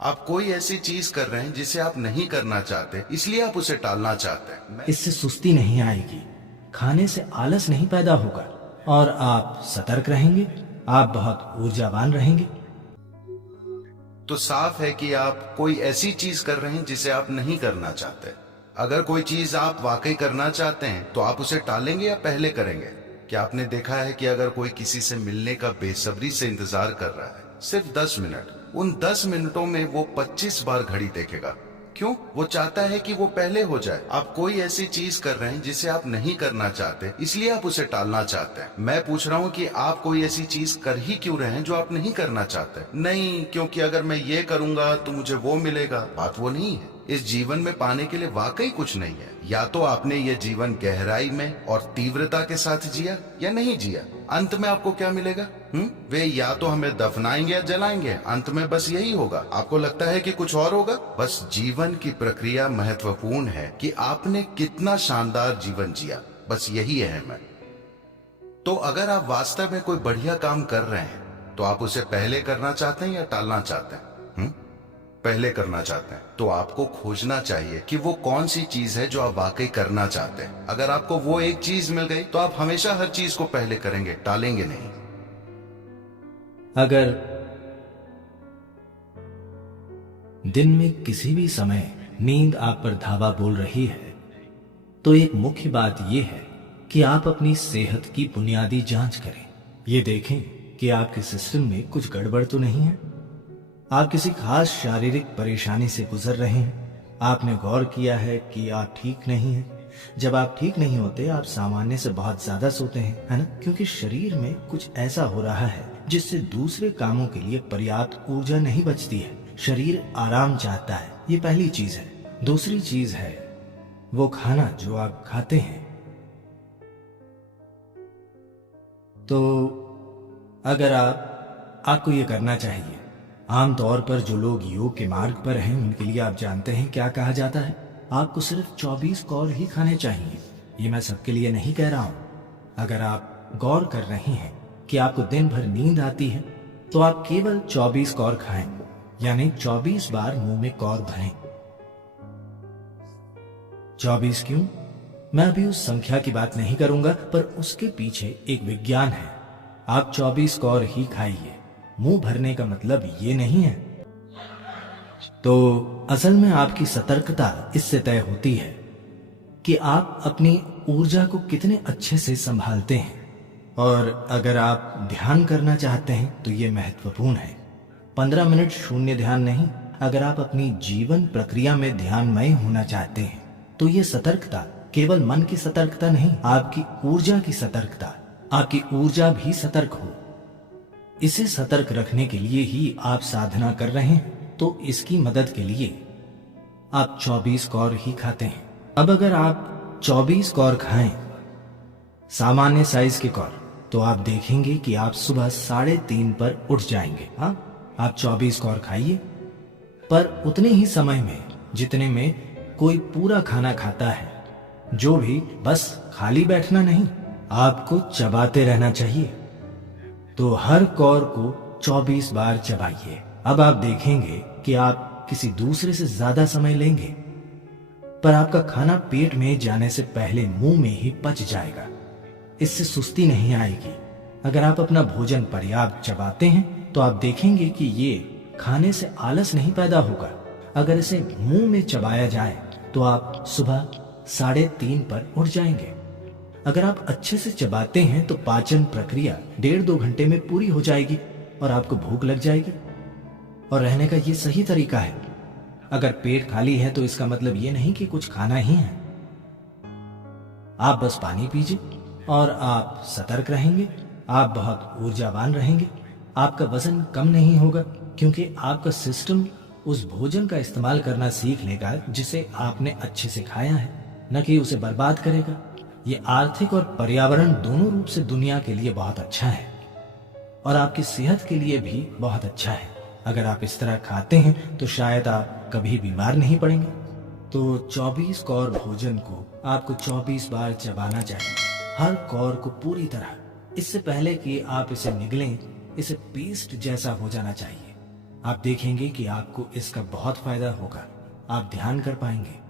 आप कोई ऐसी चीज कर रहे हैं जिसे आप नहीं करना चाहते, इसलिए आप उसे टालना चाहते हैं। इससे सुस्ती नहीं आएगी, खाने से आलस नहीं पैदा होगा और आप सतर्क रहेंगे, आप बहुत ऊर्जावान रहेंगे। तो साफ है कि आप कोई ऐसी चीज कर रहे हैं जिसे आप नहीं करना चाहते। अगर कोई चीज आप वाकई करना चाहते हैं तो आप उसे टालेंगे या पहले करेंगे? क्या आपने देखा है कि अगर कोई किसी से मिलने का बेसब्री से इंतजार कर रहा है, सिर्फ 10 मिनट, उन 10 मिनटों में वो 25 बार घड़ी देखेगा। क्यों? वो चाहता है कि वो पहले हो जाए। आप कोई ऐसी चीज कर रहे हैं जिसे आप नहीं करना चाहते, इसलिए आप उसे टालना चाहते हैं। मैं पूछ रहा हूँ कि आप कोई ऐसी चीज कर ही क्यों रहे हैं जो आप नहीं करना चाहते? नहीं, क्योंकि अगर मैं ये करूंगा तो मुझे वो मिलेगा। बात वो नहीं है। इस जीवन में पाने के लिए वाकई कुछ नहीं है। या तो आपने ये जीवन गहराई में और तीव्रता के साथ जिया या नहीं जिया। अंत में आपको क्या मिलेगा? वे या तो हमें दफनाएंगे या जलाएंगे। अंत में बस यही होगा। आपको लगता है कि कुछ और होगा? बस जीवन की प्रक्रिया महत्वपूर्ण है कि आपने कितना शानदार जीवन जिया। बस यही अहम है। तो अगर आप वास्तव में कोई बढ़िया काम कर रहे हैं तो आप उसे पहले करना चाहते हैं या टालना चाहते हैं? पहले करना चाहते हैं तो आपको खोजना चाहिए कि वो कौन सी चीज है जो आप वाकई करना चाहते हैं। अगर आपको वो एक चीज मिल गई तो आप हमेशा हर चीज को पहले करेंगे, टालेंगे नहीं। अगर दिन में किसी भी समय नींद आप पर धावा बोल रही है तो एक मुख्य बात यह है कि आप अपनी सेहत की बुनियादी जांच करें। ये देखें कि आपके सिस्टम में कुछ गड़बड़ तो नहीं है। आप किसी खास शारीरिक परेशानी से गुजर रहे हैं। आपने गौर किया है कि आप ठीक नहीं हैं। जब आप ठीक नहीं होते आप सामान्य से बहुत ज्यादा सोते हैं, है ना? क्योंकि शरीर में कुछ ऐसा हो रहा है जिससे दूसरे कामों के लिए पर्याप्त ऊर्जा नहीं बचती है। शरीर आराम चाहता है, ये पहली चीज है। दूसरी चीज है वो खाना जो आप खाते हैं। तो अगर आपको ये करना चाहिए। आमतौर पर जो लोग योग के मार्ग पर हैं उनके लिए आप जानते हैं क्या कहा जाता है? आपको सिर्फ 24 कौर ही खाने चाहिए। ये मैं सबके लिए नहीं कह रहा हूं। अगर आप गौर कर रहे हैं कि आपको दिन भर नींद आती है तो आप केवल 24 कौर खाएं, यानी 24 बार मुंह में कौर भरें। 24 क्यों? मैं अभी उस संख्या की बात नहीं करूंगा, पर उसके पीछे एक विज्ञान है। आप 24 कौर ही खाइए। मुंह भरने का मतलब ये नहीं है। तो असल में आपकी सतर्कता इससे तय होती है कि आप अपनी ऊर्जा को कितने अच्छे से संभालते हैं। और अगर आप ध्यान करना चाहते हैं तो ये महत्वपूर्ण है। 15 मिनट शून्य ध्यान नहीं। अगर आप अपनी जीवन प्रक्रिया में ध्यानमय होना चाहते हैं तो ये सतर्कता केवल मन की सतर्कता नहीं, आपकी ऊर्जा की सतर्कता। आपकी ऊर्जा भी सतर्क हो। इसे सतर्क रखने के लिए ही आप साधना कर रहे हैं, तो इसकी मदद के लिए आप 24 कौर ही खाते हैं। अब अगर आप 24 कौर खाएं, सामान्य साइज के कौर, तो आप देखेंगे कि आप सुबह 3:30 पर उठ जाएंगे। हाँ, आप 24 कौर खाइए, पर उतने ही समय में जितने में कोई पूरा खाना खाता है। जो भी, बस खाली बैठना नहीं, आपको चबाते रहना चाहिए। तो हर कौर को 24 बार चबाइए। अब आप देखेंगे कि आप किसी दूसरे से ज्यादा समय लेंगे, पर आपका खाना पेट में जाने से पहले मुंह में ही पच जाएगा। इससे सुस्ती नहीं आएगी। अगर आप अपना भोजन पर्याप्त चबाते हैं तो आप देखेंगे कि ये खाने से आलस नहीं पैदा होगा। अगर इसे मुंह में चबाया जाए तो आप सुबह 3:30 पर उठ जाएंगे। अगर आप अच्छे से चबाते हैं तो पाचन प्रक्रिया 1.5-2 घंटे में पूरी हो जाएगी और आपको भूख लग जाएगी। और रहने का ये सही तरीका है। अगर पेट खाली है तो इसका मतलब ये नहीं कि कुछ खाना ही है। आप बस पानी पीजिए और आप सतर्क रहेंगे। आप बहुत ऊर्जावान रहेंगे। आपका वजन कम नहीं होगा क्योंकि आपका सिस्टम उस भोजन का इस्तेमाल करना सीख लेगा जिसे आपने अच्छे से खाया है, न कि उसे बर्बाद करेगा। ये आर्थिक और पर्यावरण दोनों रूप से दुनिया के लिए बहुत अच्छा है और आपकी सेहत के लिए भी बहुत अच्छा है। अगर आप इस तरह खाते हैं तो शायद आप कभी बीमार नहीं पड़ेंगे। तो 24 कौर भोजन को आपको 24 बार चबाना चाहिए, हर कौर को पूरी तरह। इससे पहले कि आप इसे निगलें, इसे पेस्ट जैसा हो जाना चाहिए। आप देखेंगे कि आपको इसका बहुत फायदा होगा। आप ध्यान कर पाएंगे।